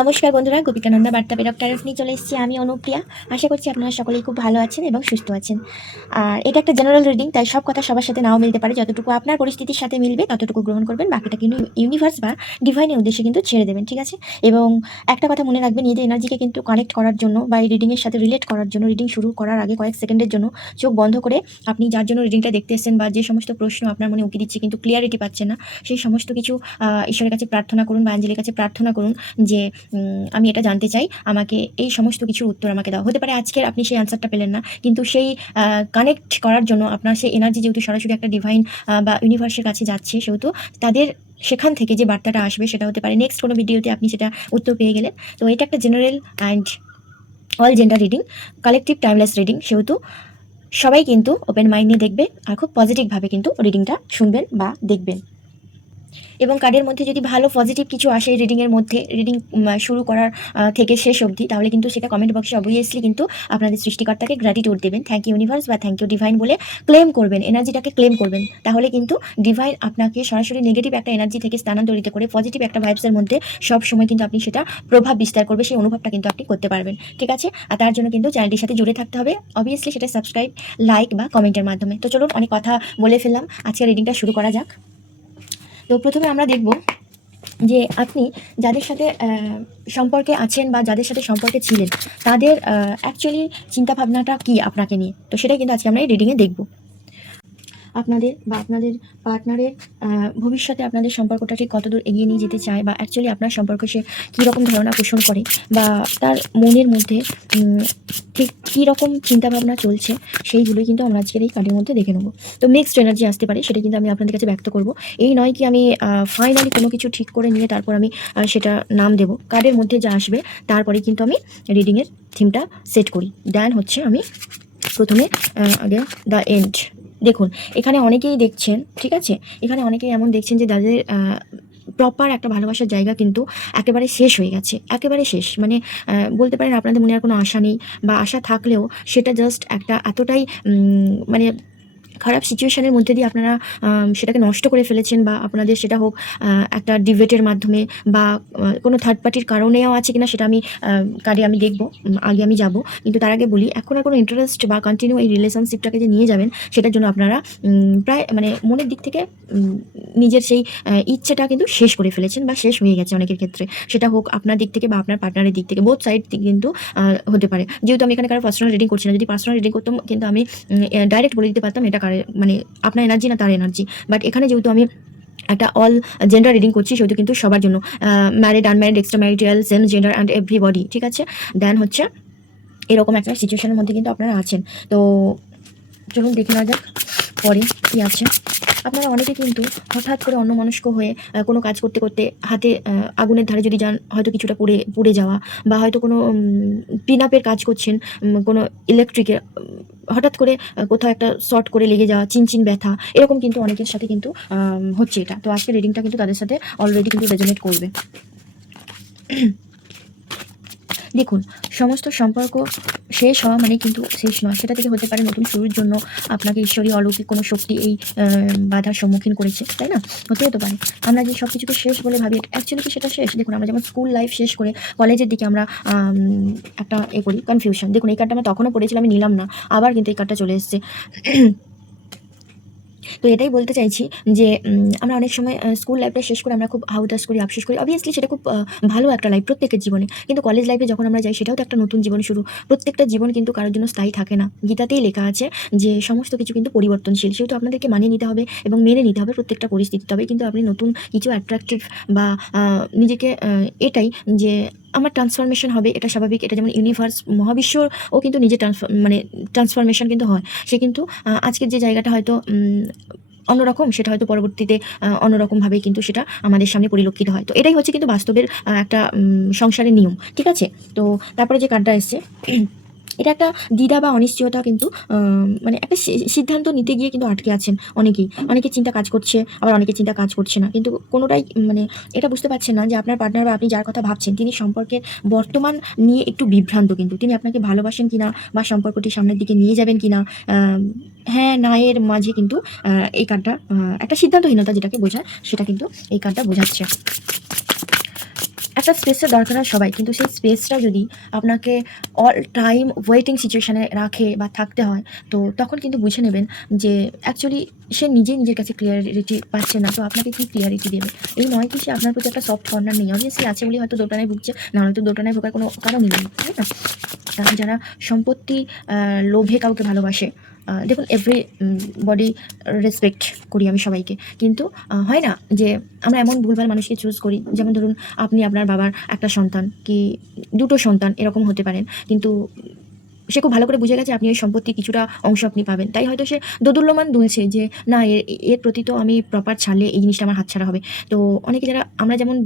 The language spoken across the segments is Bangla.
নমস্কার বন্ধুরা, গোপিকানন্দা বার্তা প্রেরক ট্যারট নিয়ে চলে এসেছি আমি অনুপ্রিয়া। আশা করছি আপনারা সকলেই খুব ভালো আছেন এবং সুস্থ আছেন। আর এটা একটা জেনারেল রিডিং, তাই সব কথা সবার সাথে নাও মিলতে পারে। যতটুকু আপনার পরিস্থিতির সাথে মিলবে ততটুকু গ্রহণ করবেন, বাকিটা কিন্তু ইউনিভার্স বা ডিভাইনের উদ্দেশ্যে কিন্তু ছেড়ে দেবেন, ঠিক আছে? এবং একটা কথা মনে রাখবেন, নিজের এনার্জিকে কিন্তু কানেক্ট করার জন্য বা এই রিডিংয়ের সাথে রিলেট করার জন্য, রিডিং শুরু করার আগে কয়েক সেকেন্ডের জন্য চোখ বন্ধ করে আপনি যার জন্য রিডিংটা দেখতে এসেছেন বা যে সমস্ত প্রশ্ন আপনার মনে উকি দিচ্ছে কিন্তু ক্লিয়ারিটি পাচ্ছেন না, সেই সমস্ত কিছু ঈশ্বরের কাছে প্রার্থনা করুন বা অ্যাঞ্জেলের কাছে প্রার্থনা করুন যে আমি এটা জানতে চাই, আমাকে এই সমস্ত কিছুর উত্তর আমাকে দাও। হতে পারে আজকের আপনি সেই অ্যান্সারটা পেলেন না, কিন্তু সেই কানেক্ট করার জন্য আপনার সেই এনার্জি যেহেতু সরাসরি একটা ডিভাইন বা ইউনিভার্সের কাছে যাচ্ছে, সেহেতু তাদের সেখান থেকে যে বার্তাটা আসবে সেটা হতে পারে নেক্সট কোনো ভিডিওতে আপনি সেটা উত্তর পেয়ে গেলেন। তো এটা একটা general and all gender reading, collective timeless reading, সেহেতু সবাই কিন্তু ওপেন মাইন্ড নিয়ে দেখবে আর খুব পজিটিভভাবে কিন্তু রিডিংটা শুনবেন বা দেখবেন। এবং কার্ডের মধ্যে যদি ভালো পজিটিভ কিছু আসে রিডিংয়ের মধ্যে, রিডিং শুরু করার থেকে শেষ অবধি, তাহলে কিন্তু সেটা কমেন্ট বক্সে অবভিয়াসলি কিন্তু আপনাদের সৃষ্টিকর্তাকে গ্র্যাটিটিউড দেবেন, থ্যাংক ইউ ইউনিভার্স বা থ্যাংক ইউ ডিভাইন বলে ক্লেম করবেন, এনার্জিটাকে ক্লেম করবেন। তাহলে কিন্তু ডিভাইন আপনাকে সরাসরি নেগেটিভ একটা এনার্জি থেকে স্থানান্তরিত করে পজিটিভ একটা ভাইবসের মধ্যে সব সময় কিন্তু আপনি সেটা প্রভাব বিস্তার করবে, সেই অনুভবটা কিন্তু আপনি করতে পারবেন, ঠিক আছে? আর তার জন্য কিন্তু চ্যানেলটির সাথে জুড়ে থাকতে হবে, অবভিয়াসলি সেটা সাবস্ক্রাইব, লাইক বা কমেন্টের মাধ্যমে। তো চলুন, অনেক কথা বলে ফেললাম, আজকে রিডিংটা শুরু করা যাক। তো প্রথমে আমরা দেখব যে আপনি যাদের সাথে সম্পর্কে আছেন বা যাদের সাথে সম্পর্কে ছিলেন, তাদের অ্যাকচুয়ালি চিন্তাভাবনাটা কী আপনাকে নিয়ে, তো সেটাই কিন্তু আজকে আমরা এই রিডিংয়ে দেখব। আপনাদের বা আপনাদের পার্টনারের ভবিষ্যতে আপনাদের সম্পর্কটা ঠিক কতদূর এগিয়ে নিয়ে যেতে চায়, বা অ্যাকচুয়ালি আপনার সম্পর্কে সে কীরকম ধারণা পোষণ করে, বা তার মনের মধ্যে ঠিক কীরকম চিন্তাভাবনা চলছে, সেইগুলোই কিন্তু আমরা আজকের এই কার্ডের মধ্যে দেখে নেবো। তো মিক্সড এনার্জি আসতে পারে, সেটা কিন্তু আমি আপনাদের কাছে ব্যক্ত করব। এই নয় কি আমি ফাইনালি কোনো কিছু ঠিক করে নিয়ে তারপর আমি সেটা নাম দেব। কার্ডের মধ্যে যা আসবে তারপরে কিন্তু আমি রিডিংয়ের থিমটা সেট করি। দেন হচ্ছে আমি প্রথমে আগে দ্য এন্ড। দেখুন, এখানে অনেকেই দেখছেন, ঠিক আছে, এখানে অনেকেই এমন দেখছেন যে যাদের প্রপার একটা ভালোবাসার জায়গা কিন্তু একেবারে শেষ হয়ে গেছে, একেবারে শেষ, মানে বলতে পারেন আপনাদের মনে আর কোনো আশা নেই, বা আশা থাকলেও সেটা জাস্ট একটা এতটাই মানে খারাপ সিচুয়েশনের মধ্যে দিয়ে আপনারা সেটাকে নষ্ট করে ফেলেছেন, বা আপনাদের সেটা হোক একটা ডিবেটের মাধ্যমে বা কোনো থার্ড পার্টির কারণেও আছে কিনা সেটা আমি কার্ডে আমি দেখব, আগে আমি যাব। কিন্তু তার আগে বলি, এখন আর কোনো ইন্টারেস্ট বা কন্টিনিউ এই রিলেশনশিপটাকে যে নিয়ে যাবেন, সেটার জন্য আপনারা প্রায় মানে মনের দিক থেকে নিজের সেই ইচ্ছেটা কিন্তু শেষ করে ফেলেছেন বা শেষ হয়ে গেছে অনেকের ক্ষেত্রে, সেটা হোক আপনার দিক থেকে বা আপনার পার্টনারের দিক থেকে, বোথ সাইড থেকে কিন্তু হতে পারে। যেহেতু আমি এখানে কারো পার্সোনাল রিডিং করছি না, যদি পার্সোনাল রিডিং করতাম কিন্তু আমি ডাইরেক্ট বলে দিতে পারতাম এটা মানে আপনার এনার্জি না তার এনার্জি, বাট এখানে যেহেতু আমি একটা অল জেন্ডার রিডিং করছি, সেহেতু কিন্তু সবার জন্য, married, unmarried, extra marital, same gender and everybody, ঠিক আছে? দেন হচ্ছে এরকম একটা সিচুয়েশনের মধ্যে কিন্তু আপনারা আছেন। তো চলুন দেখে নেওয়া যাক পরে কী আছে। আপনারা অনেকে কিন্তু হঠাৎ করে অন্যমনস্ক হয়ে কোনো কাজ করতে করতে হাতে আগুনের ধারে যদি যান, হয়তো কিছুটা পুড়ে যাওয়া, বা হয়তো কোনো পিনআপের কাজ করছেন, কোনো ইলেকট্রিকের হঠাৎ করে কোথাও একটা শর্ট করে লেগে যাওয়া, চিনচিন ব্যথা, এরকম কিন্তু অনেকের সাথে কিন্তু হচ্ছে এটা। তো আজকে রিডিংটা কিন্তু তাদের সাথে অলরেডি কিন্তু রেজোনেট করবে। দেখুন, সমস্ত সম্পর্ক শেষ হওয়া মানে কিন্তু শেষ নয়, সেটা থেকে হতে পারে নতুন শুরুর জন্য আপনাকে ঈশ্বরীয় অলৌকিক কোনো শক্তি এই বাধার সম্মুখীন করেছে, তাই না? হতে পারে আমরা যে সব কিছুকে শেষ বলে ভাবি, অ্যাকচুয়ালি কি সেটা শেষ? দেখুন, আমরা যেমন স্কুল লাইফ শেষ করে কলেজের দিকে আমরা একটা করি কনফিউশন। দেখুন, এই কার্ডটা আমরা তখনও পড়েছিলাম, আমি নিলাম না, আবার কিন্তু এই কার্ডটা চলে এসছে। তো এটাই বলতে চাইছি যে আমরা অনেক সময় স্কুল লাইফটা শেষ করে আমরা খুব হাউতাস করি, আফসোস করি, অবভিয়াসলি সেটা খুব ভালো একটা লাইফ প্রত্যেকের জীবনে, কিন্তু কলেজ লাইফে যখন আমরা যাই সেটাও তো একটা নতুন জীবন শুরু। প্রত্যেকটা জীবন কিন্তু কারোর জন্য স্থায়ী থাকে না, গীতাতেই লেখা আছে যে সমস্ত কিছু কিন্তু পরিবর্তনশীল, সেহেতু আপনাদেরকে মানিয়ে নিতে হবে এবং মেনে নিতে হবে প্রত্যেকটা পরিস্থিতি, তবেই কিন্তু আপনি নতুন কিছু অ্যাট্রাকটিভ বা নিজেকে এটাই যে আমার ট্রান্সফরমেশন হবে, এটা স্বাভাবিক। এটা যেমন ইউনিভার্স, মহাবিশ্বও কিন্তু নিজের ট্রান্সফরমেশন কিন্তু হয়। সে কিন্তু আজকের যে জায়গাটা হয়তো অন্যরকম, সেটা হয়তো পরবর্তীতে অন্যরকমভাবেই কিন্তু সেটা আমাদের সামনে পরিলক্ষিত হয়। তো এটাই হচ্ছে কিন্তু বাস্তবের একটা সংসারের নিয়ম, ঠিক আছে? তো তারপরে যে কার্ডটা এসছে, এটা একটা দ্বিধা বা অনিশ্চয়তা কিন্তু মানে একটা সিদ্ধান্ত নিতে গিয়ে কিন্তু আটকে আছেন অনেকেই। অনেকের চিন্তা কাজ করছে, আবার অনেকের চিন্তা কাজ করছে না, কিন্তু কোনোটাই মানে এটা বুঝতে পারছেন না যে আপনার পার্টনার বা আপনি যার কথা ভাবছেন, তিনি সম্পর্কের বর্তমান নিয়ে একটু বিভ্রান্ত, কিন্তু তিনি আপনাকে ভালোবাসেন কিনা বা সম্পর্কটি সামনের দিকে নিয়ে যাবেন কিনা, হ্যাঁ না এর মাঝে কিন্তু এই কার্ডটা একটা সিদ্ধান্তহীনতা যেটাকে বোঝায়, সেটা কিন্তু এই কার্ডটা বোঝাচ্ছে। একটা স্পেসের দরকার হয় সবাই, কিন্তু সেই স্পেসটা যদি আপনাকে অল টাইম ওয়েটিং সিচুয়েশানে রাখে বা থাকতে হয়, তো তখন কিন্তু বুঝে নেবেন যে অ্যাকচুয়ালি সে নিজে নিজের কাছে ক্লিয়ারিটি পাচ্ছে না, তো আপনাকে কি ক্লিয়ারিটি দেবে। এই নয় কি সে আপনার প্রতি একটা সফট কর্নার নেই, অবভিয়াসলি আছে বলেই হয়তো দোটানায় ভুগছে, না হয়তো দোটানায় ভোগার কোনো কারণই নেই, তাই না। যারা সম্পত্তি লোভে কাউকে ভালোবাসে, দেখুন এভরি বডি রেসপেক্ট করি আমি সবাইকে, কিন্তু হয় না যে আমরা এমন ভুলভাল মানুষকে চুজ করি, যেমন ধরুন আপনি আপনার বাবার একটা সন্তান কি দুটো সন্তান এরকম হতে পারেন, কিন্তু সে খুব ভালো করে বুঝে গেছে আপনি ওই সম্পত্তির কিছুটা অংশ আপনি পাবেন, তাই হয়তো সে দোদুল্যমান দুলছে যে না এর প্রতি তো আমি প্রপার ছাড়লে এই জিনিসটা আমার হাতছাড়া হবে। তো অনেকে যারা আমরা যেমন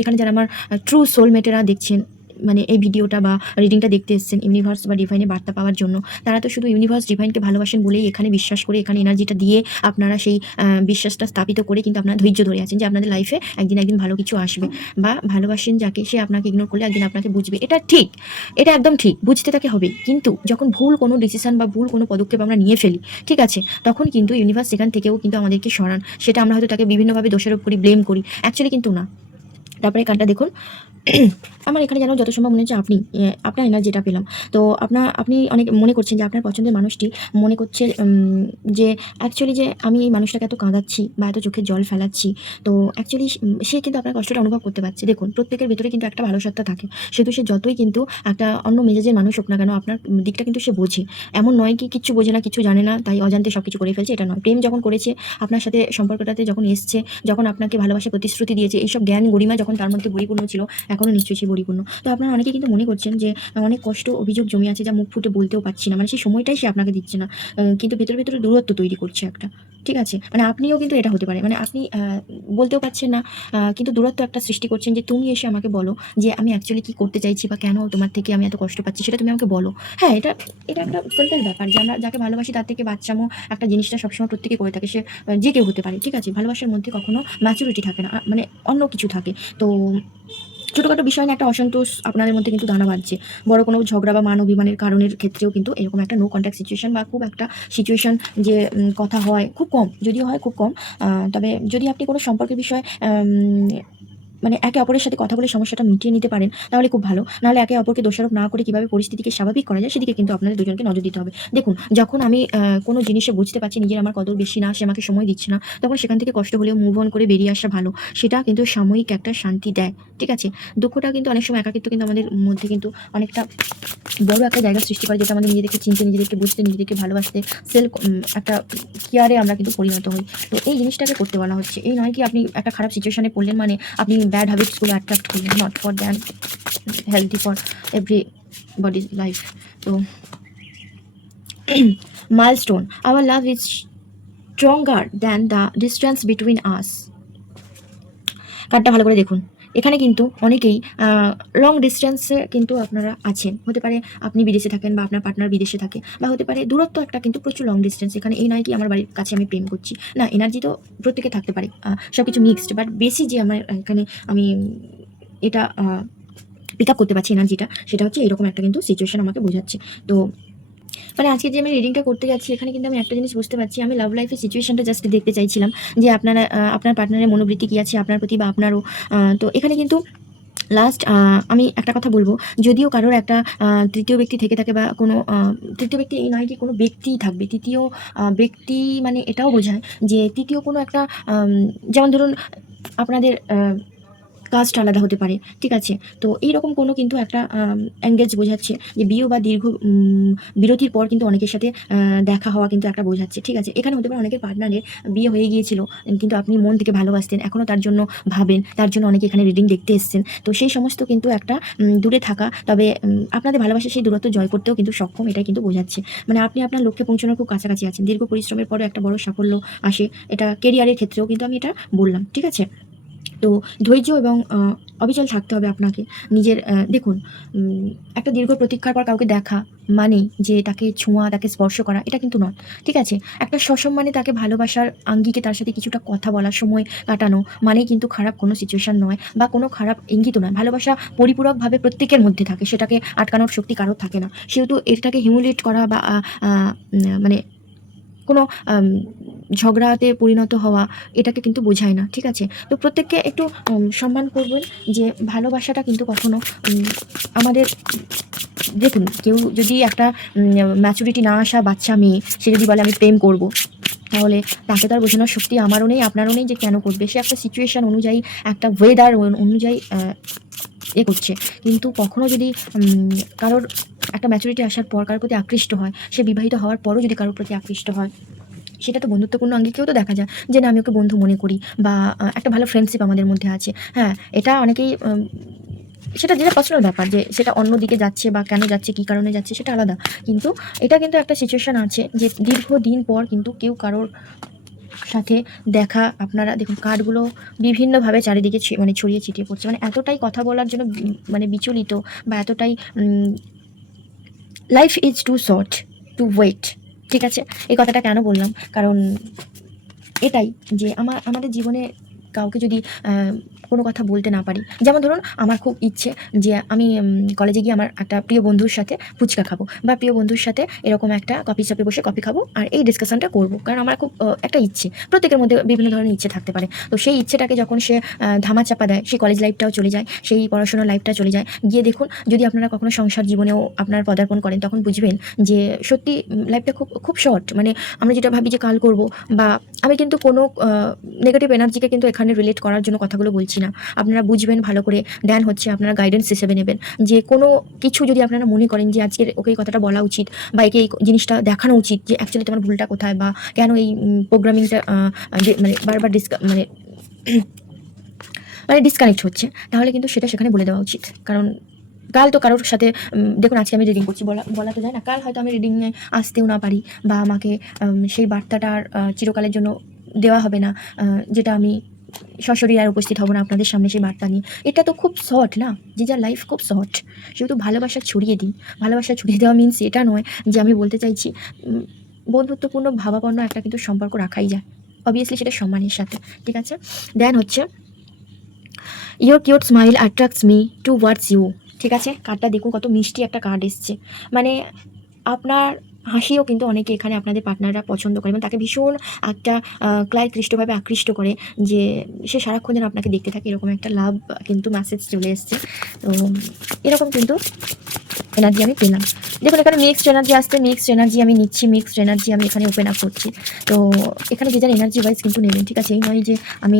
এখানে যারা আমার ট্রু সোলমেটেরা দেখছেন, মানে এই ভিডিওটা বা রিডিংটা দেখতে এসেছেন ইউনিভার্স বা ডিভাইনে বার্তা পাওয়ার জন্য, তারা তো শুধু ইউনিভার্স ডিভাইনকে ভালোবাসেন বলেই এখানে বিশ্বাস করে এখানে এনার্জিটা দিয়ে আপনারা সেই বিশ্বাসটা স্থাপিত করে কিন্তু আপনারা ধৈর্য ধরে আছেন যে আপনাদের লাইফে একদিন ভালো কিছু আসবে, বা ভালোবাসেন যাকে সে আপনাকে ইগনোর করলে একদিন আপনাকে বুঝবে। এটা ঠিক, এটা একদম ঠিক, বুঝতে তাকে হবেই। কিন্তু যখন ভুল কোনো ডিসিশন বা ভুল কোনো পদক্ষেপ আমরা নিয়ে ফেলি, ঠিক আছে, তখন কিন্তু ইউনিভার্স সেখান থেকেও কিন্তু আমাদেরকে সরান। সেটা আমরা হয়তো তাকে বিভিন্নভাবে দোষারোপ করি, ব্লেম করি, অ্যাকচুয়ালি কিন্তু না। তারপরে কানটা দেখুন, আমার এখানে যেন যত সম্ভব মনে হচ্ছে আপনি আপনার এনার্জিটা পেলাম। তো আপনি অনেক মনে করছেন যে আপনার পছন্দের মানুষটি মনে করছে যে অ্যাকচুয়ালি যে আমি এই মানুষটাকে এত কাঁদাচ্ছি বা এত চোখের জল ফেলাচ্ছি, তো অ্যাকচুয়ালি সে কিন্তু আপনার কষ্টটা অনুভব করতে পারছে। দেখুন প্রত্যেকের ভেতরে কিন্তু একটা ভালো সত্তা থাকে, সেহেতু সে যতই কিন্তু একটা অন্য মেজাজের মানুষ হোক না কেন, আপনার দিকটা কিন্তু সে বোঝে। এমন নয় কি কিচ্ছু বোঝে না, কিছু জানে না, তাই অজান্তে সব কিছু করে ফেলছে, এটা নয়। প্রেম যখন করেছে, আপনার সাথে সম্পর্কটাতে যখন এসছে, যখন আপনাকে ভালোবাসার প্রতিশ্রুতি দিয়েছে, এইসব জ্ঞান গরিমা যখন তার মধ্যে পরিপূর্ণ ছিল, এখনও নিশ্চয়ই সে পরিপূর্ণ। তো আপনারা অনেকে কিন্তু মনে করছেন যে অনেক কষ্ট অভিযোগ জমে আছে যা মুখ ফুটে বলতেও পারছি না, মানে সেই সময়টাই সে আপনাকে দিচ্ছে না, কিন্তু ভেতরে দূরত্ব তৈরি করছে একটা, ঠিক আছে। মানে আপনিও কিন্তু এটা হতে পারে, মানে আপনি বলতেও পারছেন না, কিন্তু দূরত্ব একটা সৃষ্টি করছেন যে তুমি এসে আমাকে বলো যে আমি অ্যাকচুয়ালি কি করতে চাইছি বা কেন তোমার থেকে আমি এত কষ্ট পাচ্ছি, সেটা তুমি আমাকে বলো। হ্যাঁ, এটা এটা একটা সিম্পল ব্যাপার যে আমরা যাকে ভালোবাসি তার থেকে বাচ্চামো একটা জিনিসটা সবসময় প্রত্যেকে করে থাকে, সে যে কেউ হতে পারে, ঠিক আছে। ভালোবাসার মধ্যে কখনো ম্যাচুরিটি থাকে না, মানে অন্য কিছু থাকে। তো ছোটোখাটো বিষয় নিয়ে একটা অসন্তোষ আপনাদের মধ্যে কিন্তু দানা বাঁধছে। বড় কোনো ঝগড়া বা মান অভিমানের কারণের ক্ষেত্রেও কিন্তু এরকম একটা নো কন্ট্যাক্ট সিচুয়েশন বা খুব একটা সিচুয়েশন যে কথা হয় খুব কম, যদিও হয় খুব কম। তবে যদি আপনি কোনো সম্পর্কের বিষয়ে মানে একে অপরের সাথে কথা বলে সমস্যাটা মিটিয়ে নিতে পারেন, তাহলে খুব ভালো। নাহলে একে অপরকে দোষারোপ না করে কীভাবে পরিস্থিতিকে স্বাভাবিক করা যায়, সেদিকে কিন্তু আপনাদের দুজনকে নজর দিতে হবে। দেখুন, যখন আমি কোনো জিনিসে বুঝতে পারছি নিজের আমার কদর বেশি না, সে আমাকে সময় দিচ্ছে না, তখন সেখান থেকে কষ্ট হলেও মুভ অন করে বেরিয়ে আসা ভালো। সেটা কিন্তু সাময়িক একটা শান্তি দেয়, ঠিক আছে। দুঃখটা কিন্তু অনেক সময় একাকিত্ব কিন্তু আমাদের মধ্যে কিন্তু অনেকটা বড় একটা জায়গা সৃষ্টি করে, যেটা আমাদের নিজেদেরকে চিনতে, নিজেদেরকে বুঝতে, নিজেদেরকে ভালোবাসতে, সেলফ একটা কেয়ারে আমরা কিন্তু পরিণত হই। তো এই জিনিসটাকে করতে বলা হচ্ছে। এই নয় কি আপনি একটা খারাপ সিচুয়েশনে পড়লেন মানে আপনি ব্যাড হ্যাবিটসগুলো অ্যাট্রাক্ট করলেন, not for than healthy for everybody's life. তো milestone, our love is stronger than the distance between us. কার্ডটা ভালো করে দেখুন। এখানে কিন্তু অনেকেই লং ডিস্টেন্সে কিন্তু আপনারা আছেন, হতে পারে আপনি বিদেশে থাকেন বা আপনার পার্টনার বিদেশে থাকে, বা হতে পারে দূরত্ব একটা কিন্তু প্রচুর লং ডিস্টেন্স। এখানে এই নয় কি আমার বাড়ির কাছে আমি প্রেম করছি, না, এনার্জি তো প্রত্যেকে থাকতে পারে, সব কিছু মিক্সড, বাট বেশি যে আমার এখানে আমি এটা পিক আপ করতে পারছি এনার্জিটা, সেটা হচ্ছে এরকম একটা কিন্তু সিচুয়েশন আমাকে বোঝাচ্ছে। তো মানে আজকে যে আমি রিডিংটা করতে যাচ্ছি, এখানে কিন্তু আমি একটা জিনিস বুঝতে পারছি, আমি লাভ লাইফের সিচুয়েশনটা জাস্ট দেখতে চাইছিলাম যে আপনারা আপনার পার্টনারের মনোবৃত্তি কী আছে আপনার প্রতি বা আপনারও। তো এখানে কিন্তু লাস্ট আমি একটা কথা বলবো, যদিও কারোর একটা তৃতীয় ব্যক্তি থেকে থাকে বা কোনো তৃতীয় ব্যক্তি, এই নয় কি কোনো ব্যক্তিই থাকবে, তৃতীয় ব্যক্তি মানে এটাও বোঝায় যে তৃতীয় কোনো একটা যেমন ধরুন আপনাদের কাস্ট আলাদা হতে পারে, ঠিক আছে। তো এইরকম কোনো কিন্তু একটা এঙ্গেজ বোঝাচ্ছে যে বিয়ে বা দীর্ঘ বিরতির পর কিন্তু অনেকের সাথে দেখা হওয়া কিন্তু একটা বোঝাচ্ছে, ঠিক আছে। এখানে হতে পারে অনেকের পার্টনারের বিয়ে হয়ে গিয়েছিল, কিন্তু আপনি মন থেকে ভালোবাসতেন, এখনও তার জন্য ভাবেন, তার জন্য অনেকে এখানে রিডিং দেখতে এসেছেন। তো সেই সমস্ত কিন্তু একটা দূরে থাকা, তবে আপনাদের ভালোবাসা সেই দূরত্ব জয় করতেও কিন্তু সক্ষম, এটাই কিন্তু বোঝাচ্ছে। মানে আপনি আপনার লক্ষ্যে পৌঁছানোর খুব কাছাকাছি আছেন, দীর্ঘ পরিশ্রমের পরে একটা বড় সাফল্য আসে, এটা কেরিয়ারের ক্ষেত্রেও কিন্তু আমি এটা বললাম, ঠিক আছে। তো ধৈর্য এবং অবিচল থাকতে হবে আপনাকে নিজের। দেখুন, একটা দীর্ঘ প্রতীক্ষার পর কাউকে দেখা মানে যে তাকে ছোঁয়া, তাকে স্পর্শ করা, এটা কিন্তু নয়, ঠিক আছে। একটা সসম্মানে তাকে ভালোবাসার আঙ্গিকে তার সাথে কিছুটা কথা বলা, সময় কাটানো মানেই কিন্তু খারাপ কোনো সিচুয়েশন নয় বা কোনো খারাপ ইঙ্গিত নয়। ভালোবাসা পরিপূরকভাবে প্রত্যেকের মধ্যে থাকে, সেটাকে আটকানোর শক্তি কারোর থাকে না। সেহেতু এটাকে হিউমিলিয়েট করা বা মানে কোনো ঝগড়াতে পরিণত হওয়া এটাকে কিন্তু বোঝায় না, ঠিক আছে? তো প্রত্যেককে একটু সম্মান করবেন, যে ভালোবাসাটা কিন্তু কখনো আমাদের, দেখুন কেউ যদি একটা ম্যাচুরিটি না আসা বাচ্চা মেয়ে সে যদি বলে আমি প্রেম করব, তাহলে তাকে তো আর বোঝানোর শক্তি আমারও নেই আপনারও নেই যে কেন করবে। সে একটা সিচুয়েশন অনুযায়ী, একটা ওয়েদার অনুযায়ী করছে। কিন্তু কখনো যদি কারোর একটা ম্যাচুরিটি আসার পর কারোর প্রতি আকৃষ্ট হয়, সে বিবাহিত হওয়ার পরও যদি কারোর প্রতি আকৃষ্ট হয়, সেটা তো বন্ধুত্বপূর্ণ আঙ্গিকেও তো দেখা যায় যে না আমি ওকে বন্ধু মনে করি, বা একটা ভালো ফ্রেন্ডশিপ আমাদের মধ্যে আছে। হ্যাঁ, এটা অনেকেই সেটা যেটা পার্সোনাল ব্যাপার, যে সেটা অন্য দিকে যাচ্ছে বা কেন যাচ্ছে, কী কারণে যাচ্ছে, সেটা আলাদা। কিন্তু এটা কিন্তু একটা সিচুয়েশন আছে যে দীর্ঘদিন পর কিন্তু কেউ কারোর সাথে দেখা, আপনারা দেখুন কার্ডগুলো বিভিন্নভাবে চারিদিকে মানে ছড়িয়ে ছিটিয়ে পড়ছে, মানে এতটাই কথা বলার জন্য মানে বিচলিত, বা এতটাই life is too short to wait, ঠিক আছে? এই কথাটা কেন বললাম, কারণ এটাই যে আমাদের জীবনে কাউকে যদি কোনো কথা বলতে না পারি, যেমন ধরুন আমার খুব ইচ্ছে যে আমি কলেজে গিয়ে আমার একটা প্রিয় বন্ধুর সাথে ফুচকা খাবো, বা প্রিয় বন্ধুর সাথে এরকম একটা কফি শপে বসে কফি খাবো, আর এই ডিসকাশনটা করবো, কারণ আমার খুব একটা ইচ্ছে, প্রত্যেকের মধ্যে বিভিন্ন ধরনের ইচ্ছে থাকতে পারে। তো সেই ইচ্ছেটাকে যখন সে ধামাচাপা দেয়, সেই কলেজ লাইফটাও চলে যায়, সেই পড়াশোনার লাইফটা চলে যায়, গিয়ে দেখুন যদি আপনারা কখনো সংসার জীবনেও আপনার পদার্পণ করেন, তখন বুঝবেন যে সত্যি লাইফটা খুব খুব শর্ট। মানে আমরা যেটা ভাবি যে কাল করব, বা আমি কিন্তু কোনো নেগেটিভ এনার্জিকে কিন্তু এখানে রিলেট করার জন্য কথাগুলো বলছি না। আপনারা বুঝবেন ভালো করে, ধ্যান হচ্ছে আপনারা গাইডেন্স হিসেবে নেবেন, যে কোনো কিছু যদি আপনারা মনে করেন যে আজকের ওকে এই কথাটা বলা উচিত, বা একে এই জিনিসটা দেখানো উচিত যে অ্যাকচুয়ালি তোমার ভুলটা কোথায়, বা কেন এই প্রোগ্রামিংটা মানে বারবার মানে ডিসকানেক্ট হচ্ছে, তাহলে কিন্তু সেটা সেখানে বলে দেওয়া উচিত। কারণ কাল তো কারোর সাথে দেখুন আজকে আমি রিডিং করছি, বলা তো যায় না, কাল হয়তো আমি রিডিংয়ে আসতেও না পারি, বা আমাকে সেই বার্তাটা আর চিরকালের জন্য দেওয়া হবে না, যেটা আমি সশরীরে আর উপস্থিত হব না আপনাদের সামনে সেই বার্তা নিয়ে। এটা তো খুব শর্ট না, যে যার লাইফ খুব শর্ট, সেহেতু ভালোবাসা ছড়িয়ে দিন। ভালোবাসা ছড়িয়ে দেওয়া মিনস এটা নয় যে আমি বলতে চাইছি বন্ধুত্বপূর্ণ ভাবাপন্ন একটা কিন্তু সম্পর্ক রাখাই যায়, অবভিয়াসলি সেটা সম্মানের সাথে, ঠিক আছে? দেন হচ্ছে your cute smile attracts me towards you, ঠিক আছে? কার্ডটা দেখুন কত মিষ্টি একটা কার্ড এসছে, মানে আপনার হাসিও কিন্তু অনেকে এখানে আপনাদের পার্টনাররা পছন্দ করে, এবং তাকে ভীষণ একটা ক্লাইকৃষ্টভাবে আকৃষ্ট করে, যে সে সারাক্ষণ যেন আপনাকে দেখতে থাকে, এরকম একটা লাভ কিন্তু মেসেজ চলে এসছে। তো এরকম কিন্তু এনার্জি আমি পেলাম। দেখুন এখানে মিক্সড এনার্জি আসছে, মিক্সড এনার্জি আমি নিচ্ছি, মিক্সড এনার্জি আমি এখানে ওপেন আপ করছি। তো এখানে যে যার এনার্জি ওয়াইজ কিন্তু নেবেন, ঠিক আছে? এই নয় যে আমি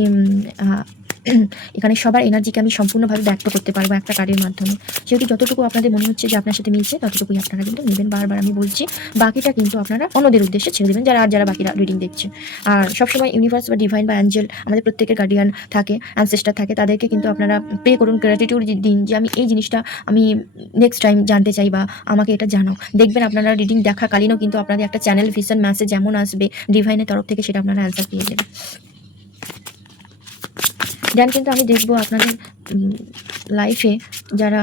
এখানে সবার এনার্জিকে আমি সম্পূর্ণভাবে ব্যক্ত করতে পারবো একটা কার্ডের মাধ্যমে। সেহেতু যতটুকু আপনাদের মনে হচ্ছে যে আপনার সাথে মিলছে, ততটুকুই আপনারা কিন্তু নেবেন। বারবার আমি বলছি, বাকিটা কিন্তু আপনারা অন্যদের উদ্দেশ্যে ছেড়ে দেবেন, যারা বাকিরা রিডিং দেখছে। আর সবসময় ইউনিভার্স বা ডিভাইন বা অ্যাঞ্জেল, আমাদের প্রত্যেকের গার্ডিয়ান থাকে, অ্যানসেস্টার থাকে, তাদেরকে কিন্তু আপনারা পে করুন, গ্র্যাটিটিউড দিন যে আমি এই জিনিসটা আমি নেক্সট টাইম জানতে চাই, বা আমাকে এটা জানাও। দেখবেন আপনারা রিডিং দেখাকালীনও কিন্তু আপনাদের একটা চ্যানেল ভিশন মেসেজ যেমন আসবে ডিভাইনের তরফ থেকে, সেটা আপনারা অ্যান্সার পেয়ে যাবেন। দেন কিন্তু আমি দেখবো আপনাদের লাইফে যারা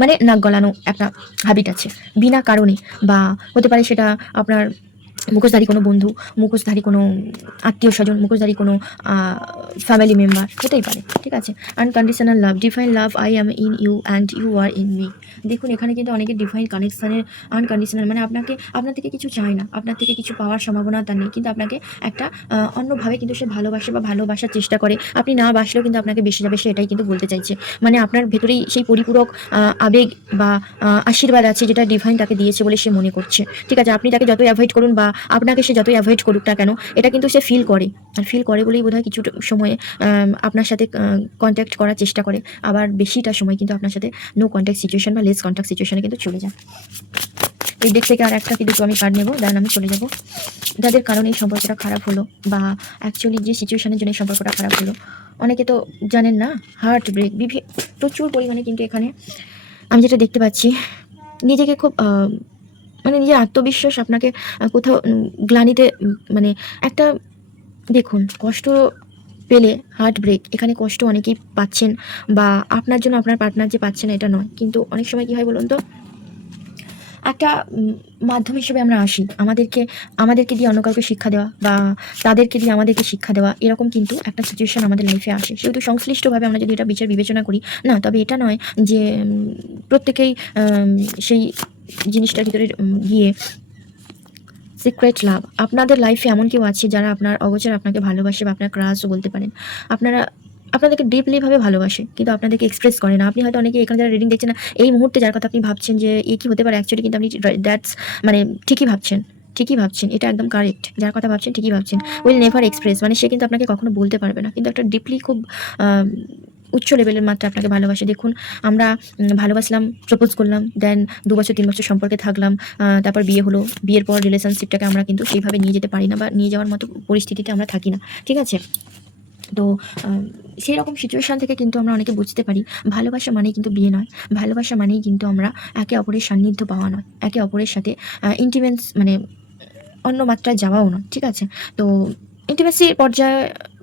মানে নাক গলানো একটা হ্যাবিট আছে বিনা কারণে, বা হতে পারে সেটা আপনার মুখোশধারী কোনো বন্ধু, মুখোশধারী কোনো আত্মীয় স্বজন, মুখোশধারী কোনো ফ্যামিলি মেম্বার, হতেই পারে, ঠিক আছে? Unconditional love, define love, I am in you and you are in me. দেখুন এখানে কিন্তু অনেকে ডিফাইন কানেকশানের আনকন্ডিশনাল, মানে আপনার থেকে কিছু চায় না, আপনার থেকে কিছু পাওয়ার সম্ভাবনা তার নেই, কিন্তু আপনাকে একটা অন্যভাবে কিন্তু সে ভালোবাসে বা ভালোবাসার চেষ্টা করে। আপনি না বাসলেও কিন্তু আপনাকে বেশি যাবে, সে এটাই কিন্তু বলতে চাইছে। মানে আপনার ভেতরেই সেই পরিপূরক আবেগ বা আশীর্বাদ আছে, যেটা ডিভাইন তাকে দিয়েছে বলে সে মনে করছে, ঠিক আছে? আপনি তাকে যতই অ্যাভয়েড করুন, বা আপনাকে সে যতই অ্যাভয়েড করুক না কেন, এটা কিন্তু সে ফিল করে, আর ফিল করে বলেই বোধহয় কিছু সময়ে আপনার সাথে কন্ট্যাক্ট করার চেষ্টা করে, আবার বেশিটা সময় কিন্তু আপনার সাথে নো কন্ট্যাক্ট সিচুয়েশন বা লেস কন্ট্যাক্ট সিচুয়েশনে কিন্তু চলে যায়। এই দিক থেকে আর একটা কি দুটো আমি কার্ড নেবো, দেন আমি চলে যাবো। যাদের কারণে এই সম্পর্কটা খারাপ হলো, বা অ্যাকচুয়ালি যে সিচুয়েশনের জন্য এই সম্পর্কটা খারাপ হলো, অনেকে তো জানেন না, হার্ট ব্রেক প্রচুর পরিমাণে কিন্তু এখানে আমি যেটা দেখতে পাচ্ছি, নিজেকে খুব মানে নিজের আত্মবিশ্বাস আপনাকে কোথাও গ্লানিতে মানে একটা, দেখুন কষ্ট পেলে হার্ট ব্রেক, এখানে কষ্ট অনেকেই পাচ্ছেন, বা আপনার জন্য আপনার পার্টনার যে পাচ্ছে না এটা নয়, কিন্তু অনেক সময় কী হয় বলুন তো, একটা মাধ্যম হিসেবে আমরা আসি, আমাদেরকে দিয়ে অন্য কাউকে শিক্ষা দেওয়া, বা তাদেরকে দিয়ে আমাদেরকে শিক্ষা দেওয়া, এরকম কিন্তু একটা সিচুয়েশন আমাদের লাইফে আসে। সেহেতু সংশ্লিষ্টভাবে আমরা যদি এটা বিচার বিবেচনা করি না, তবে এটা নয় যে প্রত্যেকেই সেই জিনিসটার ভিতরে গিয়ে সিক্রেট লাভ, আপনাদের লাইফে এমন কেউ আছে যারা আপনার অগোচর আপনাকে ভালোবাসে বা আপনার ক্রাশও বলতে পারেন। আপনারা আপনাদেরকে ডিপলি ভাবে ভালোবাসে, কিন্তু আপনাদেরকে এক্সপ্রেস করে না। আপনি হয়তো অনেকে এখানে যারা রিডিং দেখছেন না, এই মুহূর্তে যার কথা আপনি ভাবছেন যে এ কি হতে পারে, অ্যাকচুয়ালি কিন্তু আপনি দ্যাটস মানে ঠিকই ভাবছেন, ঠিকই ভাবছেন, এটা একদম কারেক্ট। যার কথা ভাবছেন ঠিকই ভাবছেন। উইল নেভার এক্সপ্রেস, মানে সে কিন্তু আপনাকে কখনো বলতে পারবে না, কিন্তু একটা ডিপলি খুব আহ, উচ্চ লেভেলের মাত্রা আপনাকে ভালোবাসে। দেখুন, আমরা ভালোবাসলাম, প্রপোজ করলাম, দেন 2 বছর 3 বছর সম্পর্কে থাকলাম, তারপর বিয়ে হলো। বিয়ের পর রিলেশনশিপটাকে আমরা কিন্তু সেইভাবে নিয়ে যেতে পারি না, বা নিয়ে যাওয়ার মতো পরিস্থিতিতে আমরা থাকি না, ঠিক আছে? তো সেই রকম সিচুয়েশান থেকে কিন্তু আমরা অনেকে বুঝতে পারি ভালোবাসা মানেই কিন্তু বিয়ে নয়। ভালোবাসা মানেই কিন্তু আমরা একে অপরের সান্নিধ্য পাওয়া নয়, একে অপরের সাথে ইন্টিমেন্স মানে অন্য মাত্রায় যাওয়াও নয়, ঠিক আছে? তো ইন্টিমেসির পর্যায়ে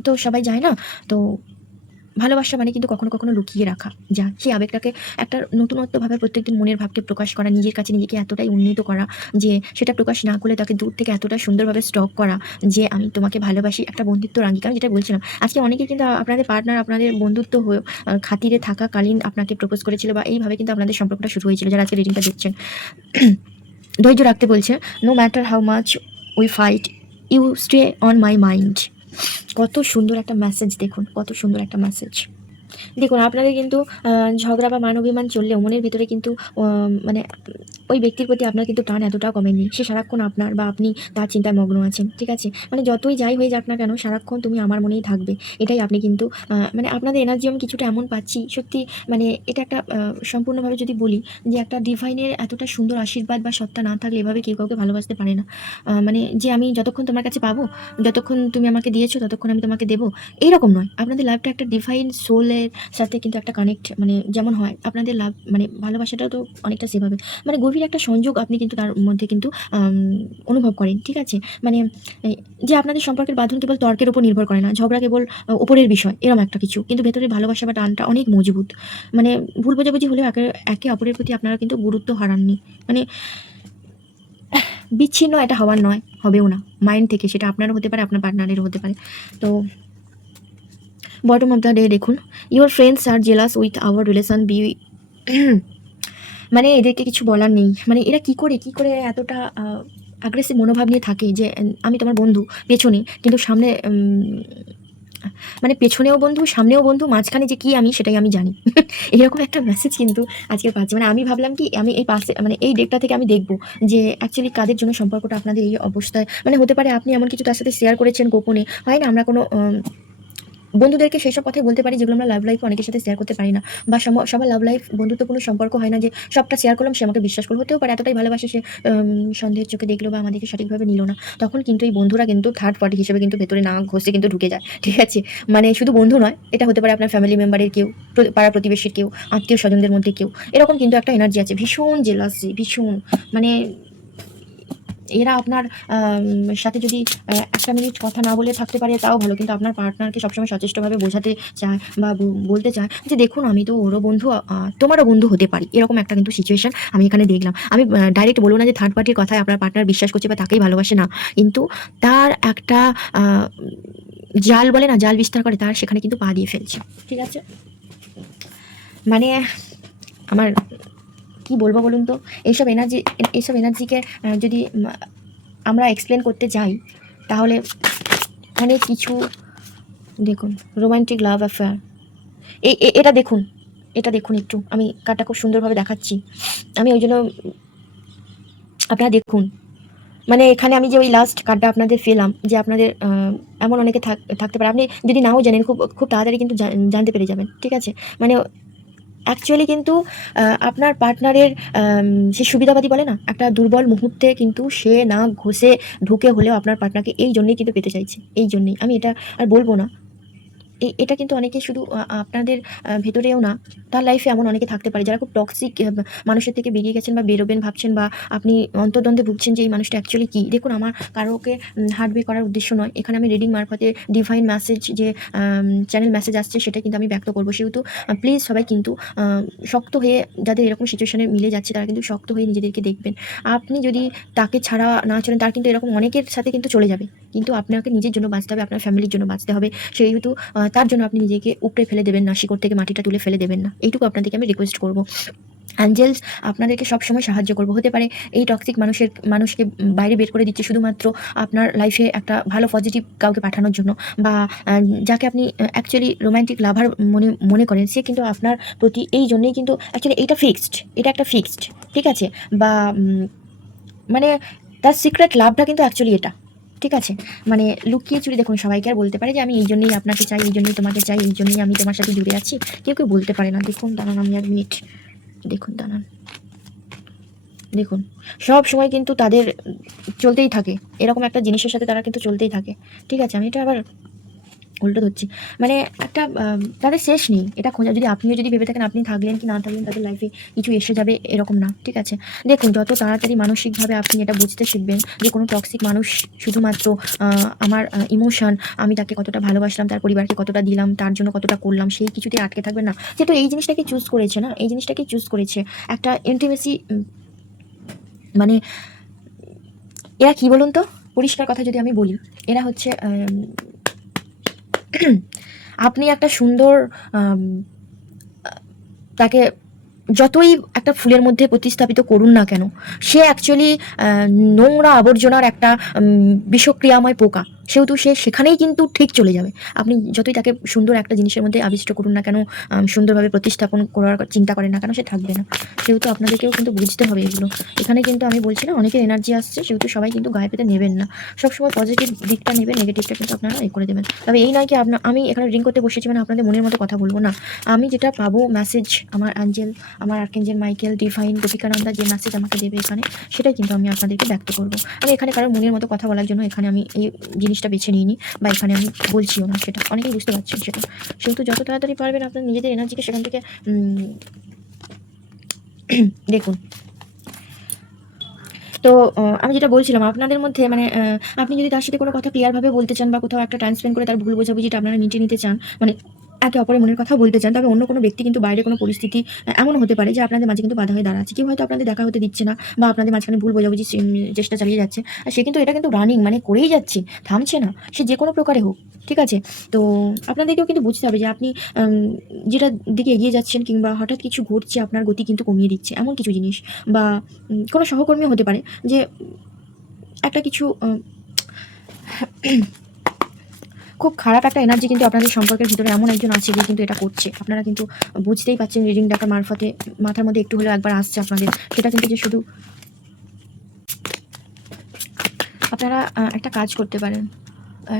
তো সবাই যায় না। তো ভালোবাসা মানে কিন্তু কখনো কখনো লুকিয়ে রাখা, যা সেই আবেগটাকে একটা নতুনত্বভাবে প্রত্যেকদিন মনের ভাবকে প্রকাশ করা, নিজের কাছে নিজেকে এতটাই উন্নীত করা যে সেটা প্রকাশ না করলে তাকে দূর থেকে এতটা সুন্দরভাবে স্টক করা যে আমি তোমাকে ভালোবাসি, একটা বন্ধুত্বর আঙ্গিক। আমি যেটা বলছিলাম, আজকে অনেকেই কিন্তু আপনাদের পার্টনার আপনাদের বন্ধুত্ব হয়ে খাতিরে থাকাকালীন আপনাকে প্রপোজ করেছিল, বা এইভাবে কিন্তু আপনাদের সম্পর্কটা শুরু হয়েছিল, যারা আজকে রিডিংটা দেখছেন। ধৈর্য রাখতে বলছে, no matter how much we fight, you stay on my mind. কত সুন্দর একটা মেসেজ, দেখুন কত সুন্দর একটা মেসেজ। দেখুন, আপনাদের কিন্তু ঝগড়া বা মান অভিমান চললেও মনের ভেতরে কিন্তু মানে ওই ব্যক্তির প্রতি আপনার কিন্তু টান এতটাও কমেনি। সে সারাক্ষণ আপনার বা আপনি তার চিন্তায় মগ্ন আছেন, ঠিক আছে? মানে যতই যাই হয়ে যাক না কেন, সারাক্ষণ তুমি আমার মনেই থাকবে, এটাই আপনি কিন্তু মানে আপনাদের এনার্জি আমি কিছুটা এমন পাচ্ছি সত্যি। মানে এটা একটা সম্পূর্ণভাবে যদি বলি যে একটা ডিভাইনের এতটা সুন্দর আশীর্বাদ বা সত্তা না থাকলে এভাবে কেউ কাউকে ভালোবাসতে পারে না। মানে যে আমি যতক্ষণ তোমার কাছে পাবো, যতক্ষণ তুমি আমাকে দিয়েছো ততক্ষণ আমি তোমাকে দেবো, এইরকম নয়। আপনাদের লাইফটা একটা ডিভাইন সোলের সাথে কিন্তু একটা কানেক্ট, মানে যেমন হয় আপনাদের লাভ মানে ভালোবাসাটাও তো অনেকটা সেভাবে, মানে গভীর একটা সংযোগ আপনি কিন্তু তার মধ্যে কিন্তু অনুভব করেন, ঠিক আছে? মানে যে আপনাদের সম্পর্কের বাঁধন কেবল তর্কের উপর নির্ভর করে না, ঝগড়া কেবল উপরের বিষয় এরকম একটা কিছু, কিন্তু ভেতরে ভালোবাসা বা টানটা অনেক মজবুত। মানে ভুল বোঝাবুঝি হলেও একে একে অপরের প্রতি আপনারা কিন্তু গুরুত্ব হারাননি। মানে বিচ্ছিন্ন এটা হওয়ার নয়, হবেও না মাইন্ড থেকে, সেটা আপনারও হতে পারে, আপনার পার্টনারেরও হতে পারে। তো বটম অফ দ্য ডে দেখুন, your friends are jealous with our relation be মানে এদেরকে কিছু বলার নেই। মানে এরা কি করে এতটা আগ্রেসিভ মনোভাব নিয়ে থাকে যে আমি তোমার বন্ধু পেছনে, কিন্তু সামনে মানে পেছনেও বন্ধু, সামনেও বন্ধু, মাঝখানে যে কি আমি সেটাই আমি জানি। এরকম একটা মেসেজ কিন্তু আজকে পাচ্ছি। মানে আমি ভাবলাম কি আমি এই পাশে মানে এই ডেকটা থেকে আমি দেখবো যে অ্যাকচুয়ালি কাদের জন্য সম্পর্কটা আপনাদের এই অবস্থায়, মানে হতে পারে আপনি এমন কিছু তার সাথে শেয়ার করেছেন গোপনে, হয় না আমরা কোনো বন্ধুদেরকে সেই সব কথাই বলতে পারি যেগুলো আমরা লাভ লাইফে অনেকের সাথে শেয়ার করতে পারি না, বা সবার লাভ লাইফ বন্ধুত্বপূর্ণ সম্পর্ক হয় না যে সবটা শেয়ার করলাম সে আমাকে বিশ্বাস করলো, হতেও পারে এতটাই ভালোবাসে সে সন্দেহের চোখে দেখলো বা আমাদেরকে সঠিকভাবে নিল না। তখন কিন্তু এই বন্ধুরা কিন্তু থার্ড পার্টি হিসেবে কিন্তু ভেতরে না ঘষে কিন্তু ঢুকে যায়, ঠিক আছে? মানে শুধু বন্ধু নয়, এটা হতে পারে আপনার ফ্যামিলি মেম্বারের কেউ, পাড়া প্রতিবেশীর কেউ, আত্মীয় স্বজনদের মধ্যে কেউ, এরকম কিন্তু একটা এনার্জি আছে, ভীষণ জেলাসি, ভীষণ। মানে এরা আপনার সাথে যদি 1 মিনিট কথা না বলে থাকতে পারে তাও ভালো, কিন্তু আপনার পার্টনারকে সবসময় সচেষ্টভাবে বোঝাতে চায় বা বলতে চায় যে দেখুন আমি তো ওরও বন্ধু, তোমারও বন্ধু হতে পারি, এরকম একটা কিন্তু সিচুয়েশন আমি এখানে দেখলাম। আমি ডাইরেক্ট বলবো না যে থার্ড পার্টির কথায় আপনার পার্টনার বিশ্বাস করছে বা তাকেই ভালোবাসে না, কিন্তু তার একটা জাল বলে না, জাল বিস্তার করে, তার সেখানে কিন্তু পা দিয়ে ফেলছে, ঠিক আছে? মানে আমার কি বলবো বলুন তো, এইসব এনার্জিকে যদি আমরা এক্সপ্লেন করতে যাই তাহলে অনেক কিছু। দেখুন, রোমান্টিক লাভ অ্যাফেয়ার, এটা দেখুন, এটা দেখুন একটু, আমি কার্ডটা খুব সুন্দরভাবে দেখাচ্ছি, আমি ওই জন্য আপনারা দেখুন। মানে এখানে আমি যে ওই লাস্ট কার্ডটা আপনাদের পেলাম যে আপনাদের এমন অনেকে থাকতে পারে, আপনি যদি নাও জানেন খুব খুব তাড়াতাড়ি কিন্তু জানতে পেরে যাবেন, ঠিক আছে? মানে অ্যাকচুয়ালি কিন্তু আপনার পার্টনারের সে সুবিধাবাদী বলে না, একটা দুর্বল মুহূর্তে কিন্তু সে না ঘষে ঢুকে হলেও আপনার পার্টনারকে এই জন্যই কিন্তু পেতে চাইছে, এই জন্যই। আমি এটা আর বলবো না, এটা কিন্তু অনেকে শুধু আপনাদের ভেতরেও না, তার লাইফে এমন অনেকে থাকতে পারে যারা খুব টক্সিক মানুষের থেকে বেরিয়ে গেছেন বা বেরোবেন ভাবছেন, বা আপনি অন্তর্দ্বন্দ্বে ভুগছেন যে এই মানুষটা অ্যাকচুয়ালি কী। দেখুন, আমার কারোকে হার্টব্রেক করার উদ্দেশ্য নয়, এখানে আমি রিডিং মারফতে ডিভাইন মেসেজ যে চ্যানেল মেসেজ আসছে সেটা কিন্তু আমি ব্যক্ত করবো। সেহেতু প্লিজ সবাই কিন্তু শক্ত হয়ে, যাদের এরকম সিচুয়েশনে মিলে যাচ্ছে তারা কিন্তু শক্ত হয়ে নিজেদেরকে দেখবেন। আপনি যদি তাকে ছাড়া না চলেন, তার কিন্তু এরকম অনেকের সাথে কিন্তু চলে যাবে, কিন্তু আপনাকে নিজের জন্য বাঁচতে হবে, আপনার ফ্যামিলির জন্য বাঁচতে হবে। সেহেতু তার জন্য আপনি নিজেকে উপড়ে ফেলে দেবেন না, শিকড় থেকে মাটিটা তুলে ফেলে দেবেন না, এইটুকু আপনাদেরকে আমি রিকোয়েস্ট করবো। অ্যাঞ্জেলস আপনাদেরকে সবসময় সাহায্য করবো। হতে পারে এই টক্সিক মানুষকে বাইরে বের করে দিচ্ছে শুধুমাত্র আপনার লাইফে একটা ভালো পজিটিভ কাউকে পাঠানোর জন্য, বা যাকে আপনি অ্যাকচুয়ালি রোম্যান্টিক লাভার মনে করেন, সে কিন্তু আপনার প্রতি এই জন্যেই কিন্তু অ্যাকচুয়ালি এটা একটা ফিক্সড, ঠিক আছে? বা মানে তার সিক্রেট লাভটা কিন্তু অ্যাকচুয়ালি এটা, ঠিক আছে? মানে লুকিয়ে চুরি দেখুন, সবাইকে আর বলতে পারে যে আমি এই জন্যই আপনাকে চাই, এই জন্যই তোমাকে চাই, এই জন্যই আমি তোমার সাথে জুড়ে আছি, কেউ কেউ বলতে পারে না। দেখুন দাঁড়ান, আমি 1 মিনিট, দেখুন দাঁড়ান, দেখুন সব সময় কিন্তু তাদের চলতেই থাকে, এরকম একটা জিনিসের সাথে তারা কিন্তু চলতেই থাকে, ঠিক আছে? আমি এটা আবার উল্টো ধরছি, মানে একটা তাদের শেষ নেই এটা খোঁজা। যদি আপনিও যদি ভেবে থাকেন আপনি থাকলেন কি না থাকলেন তাদের লাইফে কিছু এসে যাবে, এরকম না, ঠিক আছে? দেখুন যত তাড়াতাড়ি মানসিকভাবে আপনি এটা বুঝতে শিখবেন যে কোনো টক্সিক মানুষ শুধুমাত্র আমার ইমোশন, আমি তাকে কতটা ভালোবাসলাম, তার পরিবারকে কতটা দিলাম, তার জন্য কতটা করলাম, সেই কিছুতে আটকে থাকবেন না। সে তো এই জিনিসটাকে চুজ করেছে না, এই জিনিসটাকে চুজ করেছে একটা ইন্টিমেসি, মানে এরা কি বলুন তো, পরিষ্কার কথা যদি আমি বলি, এরা হচ্ছে আপনি একটা সুন্দর তাকে যতই একটা ফুলের মধ্যে প্রতিস্থাপিত করুন না কেন, সে অ্যাকচুয়ালি নোংরা আবর্জনার একটা বিষক্রিয়াময় পোকা, সেহেতু সে সেখানেই কিন্তু ঠিক চলে যাবে। আপনি যতই তাকে সুন্দর একটা জিনিসের মধ্যে আবিষ্ট করুন না কেন, সুন্দরভাবে প্রতিস্থাপন করার চিন্তা করেন না কেন, সে থাকবে না। সেহেতু আপনাদেরকেও কিন্তু বুঝতে হবে এগুলো। এখানে কিন্তু আমি বলছি না অনেকের এনার্জি আসছে, সেহেতু সবাই কিন্তু গায়ে পেতে নেবেন না। সবসময় পজিটিভ দিকটা নেবেন, নেগেটিভটা কিন্তু আপনারা করে দেবেন। তবে এই নয় কি আমি এখানে রিং করতে বসেছি মানে আপনাদের মনের মতো কথা বলবো না। আমি যেটা পাবো মেসেজ, আমার অ্যাঞ্জেল, আমার আর্কেঞ্জেল মাইকেল, ডিভাইন, গোপিকানন্দা যে মেসেজ আমাকে দেবে এখানে, সেটাই কিন্তু আমি আপনাদেরকে ব্যক্ত করবো। আমি এখানে কারোর মনের মতো কথা বলার জন্য এখানে আমি এই জিনিসটা বেছে নিইনি, বা এখানে আমি বলছিও না, সেটা অনেকেই বুঝতে পারছেন সেটা। সেহেতু যত তাড়াতাড়ি পারবেন আপনার নিজেদের এনার্জিকে সেখান থেকে দেখুন। তো আমি যেটা বলছিলাম আপনাদের মধ্যে, মানে আপনি যদি তার সাথে কোনো কথা ক্লিয়ারভাবে বলতে চান, বা কোথাও একটা টাইম স্পেন্ড করে তার ভুল বোঝাবুঝিটা আপনারা মিটিয়ে নিতে চান, মানে একে অপরের মনের কথা বলতে চান, তবে অন্য কোনো ব্যক্তি কিন্তু বাইরে কোনো পরিস্থিতি এমন হতে পারে যে আপনাদের মাঝে কিন্তু বাধা হয়ে দাঁড়াচ্ছে। কেউ হয়তো আপনাদের দেখা হতে দিচ্ছে না, বা আপনাদের মাঝখানে ভুল বোঝাবুঝি চেষ্টা চালিয়ে যাচ্ছে, আর সে কিন্তু এটা কিন্তু রানিং, মানে করেই যাচ্ছে, থামছে না, সে যে কোনো প্রকারে হোক, ঠিক আছে? তো আপনাদেরকেও কিন্তু বুঝতে হবে যে আপনি যেটার দিকে এগিয়ে যাচ্ছেন, কিংবা হঠাৎ কিছু ঘটছে আপনার গতি কিন্তু কমিয়ে দিচ্ছে এমন কিছু জিনিস, বা কোনো সহকর্মীও হতে পারে যে একটা কিছু খুব খারাপ একটা এনার্জি কিন্তু আপনাদের সম্পর্কের ভিতরে এমন একজন আছে যে কিন্তু এটা করছে। আপনারা কিন্তু বুঝতেই পারছেন রিডিং ডাকার মারফতে, মাথার মধ্যে একটু হলেও একবার আসছে আপনাদের, সেটা কিন্তু যে শুধু আপনারা একটা কাজ করতে পারেন,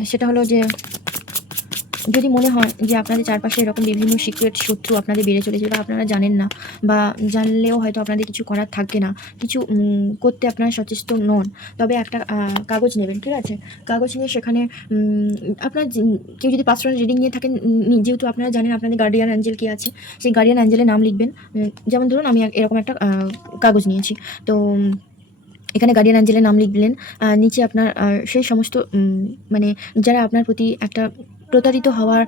সেটা হলো যে যদি মনে হয় যে আপনাদের চারপাশে এরকম বিভিন্ন সিক্রেট শত্রু আপনাদের বেড়ে চলেছে, বা আপনারা জানেন না, বা জানলেও হয়তো আপনাদের কিছু করার থাকবে না, কিছু করতে আপনারা সচেষ্ট নন, তবে একটা কাগজ নেবেন, ঠিক আছে? কাগজ নিয়ে সেখানে আপনার কেউ যদি পার্সোনাল রিডিং নিয়ে থাকেন, যেহেতু আপনারা জানেন আপনাদের গার্ডিয়ান অ্যাঞ্জেল কী আছে, সেই গার্ডিয়ান অ্যাঞ্জেলের নাম লিখবেন। যেমন ধরুন আমি এরকম একটা কাগজ নিয়েছি, তো এখানে গার্ডিয়ান অ্যাঞ্জেলের নাম লিখলেন। নিচে আপনার সেই সমস্ত মানে যারা আপনার প্রতি একটা প্রতারিত হওয়ার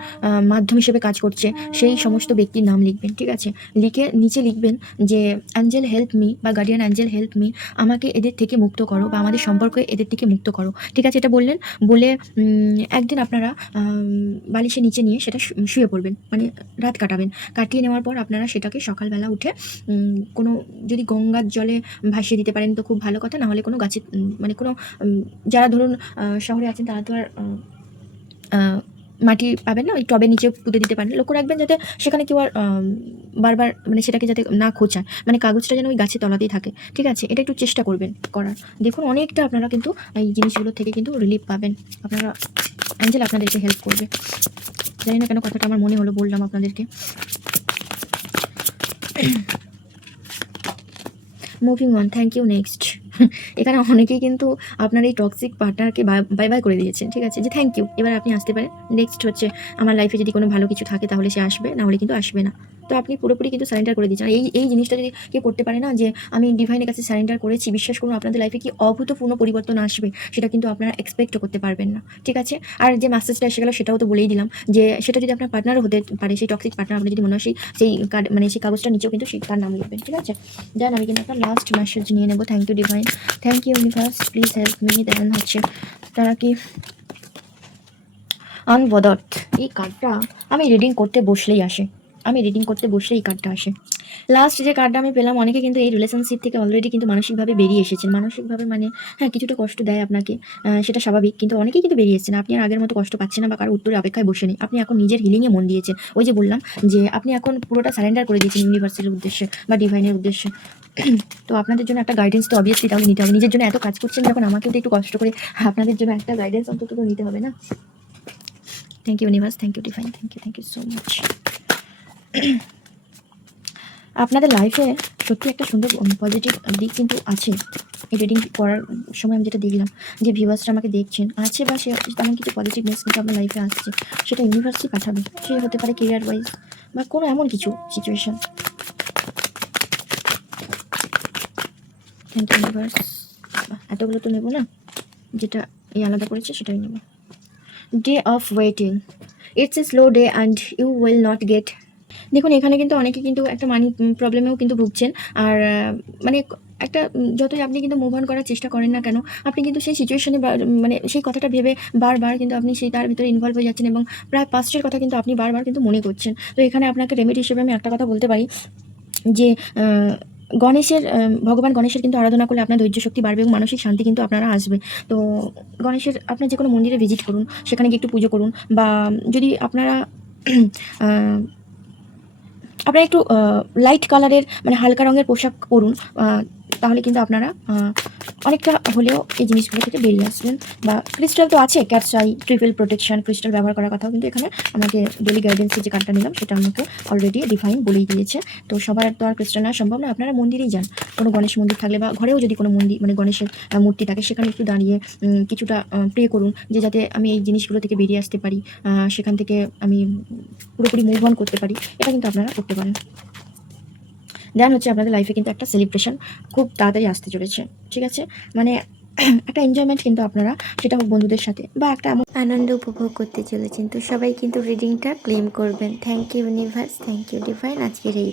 মাধ্যম হিসেবে কাজ করছে, সেই সমস্ত ব্যক্তির নাম লিখবেন, ঠিক আছে? লিখে নিচে লিখবেন যে অ্যাঞ্জেল হেল্প মি, বা গার্ডিয়ান অ্যাঞ্জেল হেল্প মি, আমাকে এদের থেকে মুক্ত করো, বা আমাদের সম্পর্কে এদের থেকে মুক্ত করো, ঠিক আছে? এটা বললেন। বলে একদিন আপনারা বালিশের নিচে নিয়ে সেটা শুয়ে পড়বেন, মানে রাত কাটাবেন। কাটিয়ে নেওয়ার পর আপনারা সেটাকে সকালবেলা উঠে কোনো যদি গঙ্গার জলে ভাসিয়ে দিতে পারেন তো খুব ভালো কথা, না হলে কোনো গাছে, মানে কোনো যারা ধরুন শহরে আছেন তারা তো আর মাটি পাবেন না, ওই টবের নিচে পুঁতে দিতে পারেন। লক্ষ্য রাখবেন যাতে সেখানে কেউ আর বারবার মানে সেটাকে যাতে না খোঁচায়, মানে কাগজটা যেন ওই গাছের তলাতেই থাকে, ঠিক আছে? এটা একটু চেষ্টা করবেন করার। দেখুন অনেকটা আপনারা কিন্তু এই জিনিসগুলো থেকে কিন্তু রিলিফ পাবেন, আপনারা অ্যাঞ্জেল আপনাদেরকে হেল্প করবে। জানি না কেন কথাটা আমার মনে হলো, বললাম আপনাদেরকে। Moving on, thank you, next. এখানে অনেকেই কিন্তু আপনার এই টক্সিক পার্টনারকে বাই বাই করে দিয়েছেন, ঠিক আছে? যে থ্যাংক ইউ, এবার আপনি আসতে পারেন। নেক্সট হচ্ছে আমার লাইফে যদি কোনো ভালো কিছু থাকে তাহলে সে আসবে, না হলে কিন্তু আসবে না। তো আপনি পুরোপুরি কিন্তু সারেন্ডার করে দিচ্ছেন। এই জিনিসটা যদি কেউ করতে পারে না, যে আমি ডিভাইনের কাছে সারেন্ডার করেছি, বিশ্বাস করুন আপনাদের লাইফে কি অভূতপূর্ণ পরিবর্তন আসবে, সেটা কিন্তু আপনারা এক্সপেক্টও করতে পারবেন না, ঠিক আছে? আর যে মেসেজটা এসে গেল সেটাও তো বলেই দিলাম, যে সেটা যদি আপনার পার্টনারও হতে পারে, সেই টক্সিক পার্টনার আপনার যদি মনে হয়, সেই মানে সেই কাগজটার নিচেও কিন্তু তার নাম লিখবেন, ঠিক আছে? দেন আমি কিন্তু একটা লাস্ট মেসেজ নিয়ে নেবো। Thank you divine, thank you universe, please help me. Then হচ্ছে তারা কি আনবদত, এই কার্ডটা আমি রিডিং করতে বসলেই আসে, আমি রিডিং করতে বসলে এই কার্ডটা আসে। লাস্ট যে কার্ডটা আমি পেলাম, অনেকে কিন্তু এই রিলেশনশিপ থেকে অলরেডি কিন্তু মানসিকভাবে বেরিয়ে এসেছেন। মানসিকভাবে মানে হ্যাঁ, কিছুটা কষ্ট দেয় আপনাকে, সেটা স্বাভাবিক। কিন্তু অনেকেই কিন্তু বেরিয়ে এসেছেন। আপনি আর আগের মতো কষ্ট পাচ্ছেন না বা কারো উত্তরের অপেক্ষায় বসে নেই। আপনি এখন নিজের হিলিংয়ে মন দিয়েছেন। ওই যে বললাম যে আপনি এখন পুরোটা সারেন্ডার করে দিয়েছেন ইউনিভার্সের উদ্দেশ্যে বা ডিভাইনের উদ্দেশ্যে। তো আপনাদের জন্য একটা গাইডেন্স তো অবভিয়াসলি তাহলে নিতে হবে। নিজের জন্য এত কাজ করছেন যখন, আমাকেও তো একটু কষ্ট করে আপনাদের জন্য একটা গাইডেন্স অন্তত তো নিতে হবে না? Thank you universe, thank you divine, thank you so much. আপনাদের লাইফে সত্যি একটা সুন্দর পজিটিভ দিক কিন্তু আছে। এই রিডিং করার সময় আমি যেটা দেখলাম যে ভিউয়ার্সরা আমাকে দেখছেন আছে, বা সে তেমন কিছু পজিটিভনেস কিন্তু আপনার লাইফে আসছে, সেটা ইউনিভার্সই পাঠাবে। সে হতে পারে কেরিয়ার ওয়াইজ বা কোনো এমন কিছু সিচুয়েশন। Thank you universe. এতগুলো তো নেবো না, যেটা এই আলাদা করেছে সেটাই নেব। Day of waiting, it's a slow day and you will not get. দেখুন এখানে কিন্তু অনেকে কিন্তু একটা মানি প্রবলেমেও কিন্তু ভুগছেন। আর মানে একটা যতই আপনি কিন্তু মুভ অন করার চেষ্টা করেন না কেন, আপনি কিন্তু সেই সিচুয়েশনে মানে সেই কথাটা ভেবে বারবার কিন্তু আপনি সেই তার ভিতরে ইনভলভ হয়ে যাচ্ছেন এবং প্রায় পাস্টের কথা কিন্তু আপনি বারবার কিন্তু মনে করছেন। তো এখানে আপনাকে রেমেডি হিসেবে আমি একটা কথা বলতে পারি যে গণেশের ভগবান গণেশের কিন্তু আরাধনা করলে আপনার ধৈর্য শক্তি বাড়বে এবং মানসিক শান্তি কিন্তু আপনারা আসবে। তো গণেশের আপনার যে কোনো মন্দিরে ভিজিট করুন, সেখানে গিয়ে একটু পুজো করুন, বা যদি আপনারা আপনারা একটু লাইট কালারের মানে হালকা রঙের পোশাক পরুন, তাহলে কিন্তু আপনারা অনেকটা হলেও এই জিনিসগুলো থেকে বেরিয়ে আসবেন। বা ক্রিস্টাল তো আছে, ক্যাটসাই, ট্রিপল প্রোটেকশন ক্রিস্টাল ব্যবহার করার কথাও কিন্তু এখানে আমাকে ডেলি গাইডেন্সে যে কার্ডটা নিলাম সেটা আমাকে অলরেডি ডিফাইন বলেই দিয়েছে। তো সবার তো আর ক্রিস্টাল নেওয়া সম্ভব না। আপনারা মন্দিরেই যান, কোনো গণেশ মন্দির থাকলে বা ঘরেও যদি কোনো মন্দির মানে গণেশের মূর্তি থাকে, সেখানে একটু দাঁড়িয়ে কিছুটা প্রে করুন যে যাতে আমি এই জিনিসগুলো থেকে বেরিয়ে আসতে পারি, সেখান থেকে আমি পুরোপুরি মুভ অন করতে পারি। এটা কিন্তু আপনারা করতে পারেন। দেন হচ্ছে আপনাদের লাইফে কিন্তু একটা সেলিব্রেশন খুব তাড়াতাড়ি আসতে চলেছে, ঠিক আছে? মানে একটা এনজয়মেন্ট কিন্তু আপনারা, সেটা হোক বন্ধুদের সাথে বা একটা এমন আনন্দ উপভোগ করতে চলেছেন। তো সবাই কিন্তু রিডিংটা ক্লেম করবেন। Thank you universe, thank you divine. আজকের এই